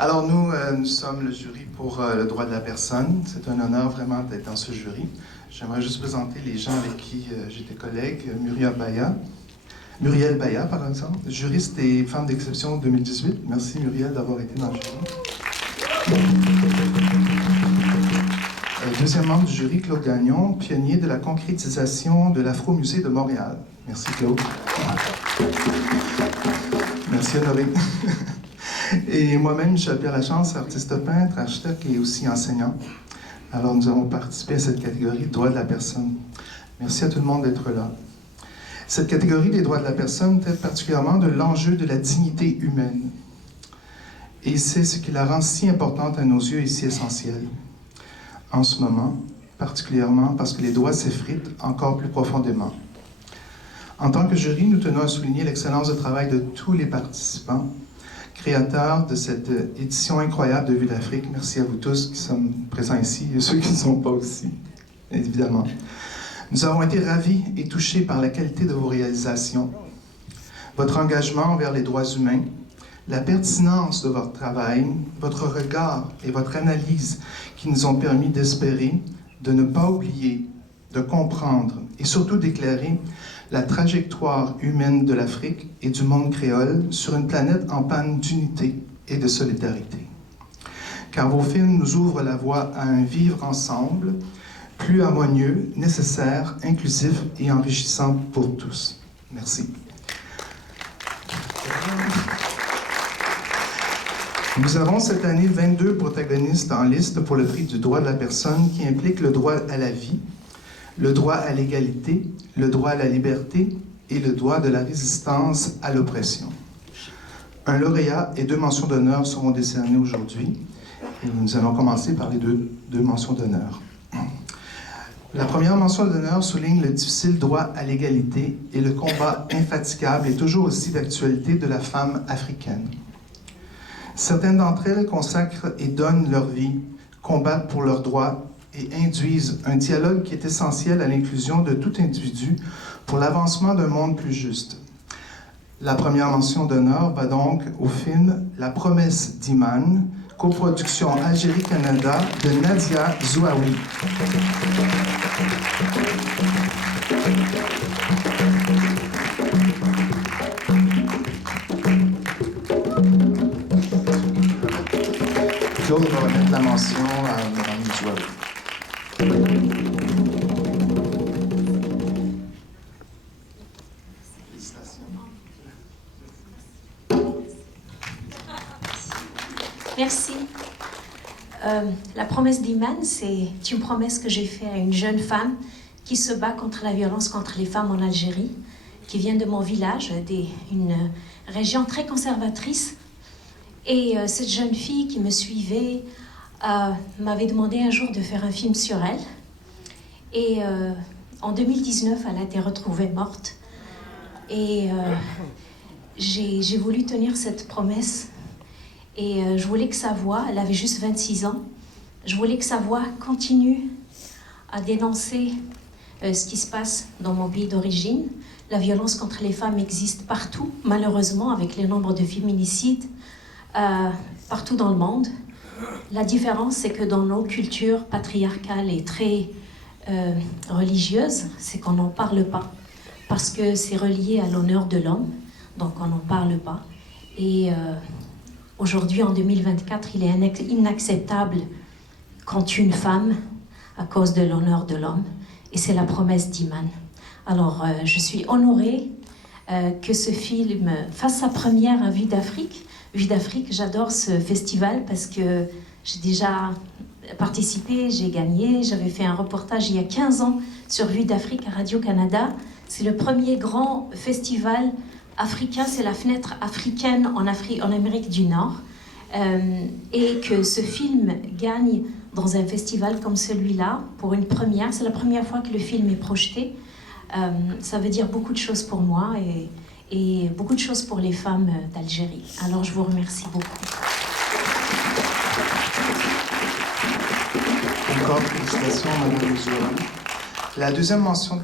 Alors nous sommes le jury pour le droit de la personne. C'est un honneur vraiment d'être dans ce jury. J'aimerais juste présenter les gens avec qui j'étais collègue. Muriel Baya, par exemple, juriste et femme d'exception 2018. Merci Muriel d'avoir été dans le jury. Deuxième membre du jury, Claude Gagnon, pionnier de la concrétisation de l'Afro-Musée de Montréal. Merci Claude. Merci Honoré. Et moi-même, Michel Pierre Lachance, artiste peintre, architecte et aussi enseignant. Alors nous avons participé à cette catégorie droits de la personne. Merci à tout le monde d'être là. Cette catégorie des droits de la personne traite particulièrement de l'enjeu de la dignité humaine. Et c'est ce qui la rend si importante à nos yeux et si essentielle. En ce moment, particulièrement parce que les droits s'effritent encore plus profondément. En tant que jury, nous tenons à souligner l'excellence de travail de tous les participants, créateurs de cette édition incroyable de Vue d'Afrique. Merci à vous tous qui sommes présents ici et ceux qui ne sont pas aussi, évidemment. Nous avons été ravis et touchés par la qualité de vos réalisations, votre engagement envers les droits humains, la pertinence de votre travail, votre regard et votre analyse qui nous ont permis d'espérer, de ne pas oublier, de comprendre et surtout d'éclairer la trajectoire humaine de l'Afrique et du monde créole sur une planète en panne d'unité et de solidarité. Car vos films nous ouvrent la voie à un vivre ensemble plus harmonieux, nécessaire, inclusif et enrichissant pour tous. Merci. Nous avons cette année 22 protagonistes en liste pour le prix du droit de la personne qui implique le droit à la vie, le droit à l'égalité, le droit à la liberté et le droit de la résistance à l'oppression. Un lauréat et 2 mentions d'honneur seront décernées aujourd'hui. Et nous allons commencer par les deux mentions d'honneur. La première mention d'honneur souligne le difficile droit à l'égalité et le combat infatigable et toujours aussi d'actualité de la femme africaine. Certaines d'entre elles consacrent et donnent leur vie, combattent pour leurs droits et induisent un dialogue qui est essentiel à l'inclusion de tout individu pour l'avancement d'un monde plus juste. La première mention d'honneur va donc au film La promesse d'Iman, coproduction Algérie-Canada de Nadia Zouaoui. Claude va remettre la mention à Mme Zouaoui. Merci. La promesse d'Iman, c'est une promesse que j'ai faite à une jeune femme qui se bat contre la violence contre les femmes en Algérie, qui vient de mon village, une région très conservatrice. Et cette jeune fille qui me suivait m'avait demandé un jour de faire un film sur elle. Et en 2019, elle a été retrouvée morte. Et j'ai voulu tenir cette promesse. Et je voulais que sa voix, elle avait juste 26 ans, je voulais que sa voix continue à dénoncer ce qui se passe dans mon pays d'origine. La violence contre les femmes existe partout, malheureusement, avec les nombres de féminicides partout dans le monde. La différence, c'est que dans nos cultures patriarcales et très religieuses, c'est qu'on n'en parle pas, parce que c'est relié à l'honneur de l'homme, donc on n'en parle pas. Et aujourd'hui, en 2024, il est inacceptable qu'on tue une femme à cause de l'honneur de l'homme. Et c'est la promesse d'Iman. Alors, je suis honorée que ce film fasse sa première à Vue d'Afrique. Vue d'Afrique, j'adore ce festival parce que j'ai déjà participé, j'ai gagné. J'avais fait un reportage il y a 15 ans sur Vue d'Afrique à Radio-Canada. C'est le premier grand festival africain, c'est la fenêtre africaine en Amérique du Nord. Et que ce film gagne dans un festival comme celui-là, pour une première, c'est la première fois que le film est projeté. Ça veut dire beaucoup de choses pour moi et beaucoup de choses pour les femmes d'Algérie. Alors je vous remercie beaucoup. Encore félicitations, Mme Zouaoui. La deuxième mention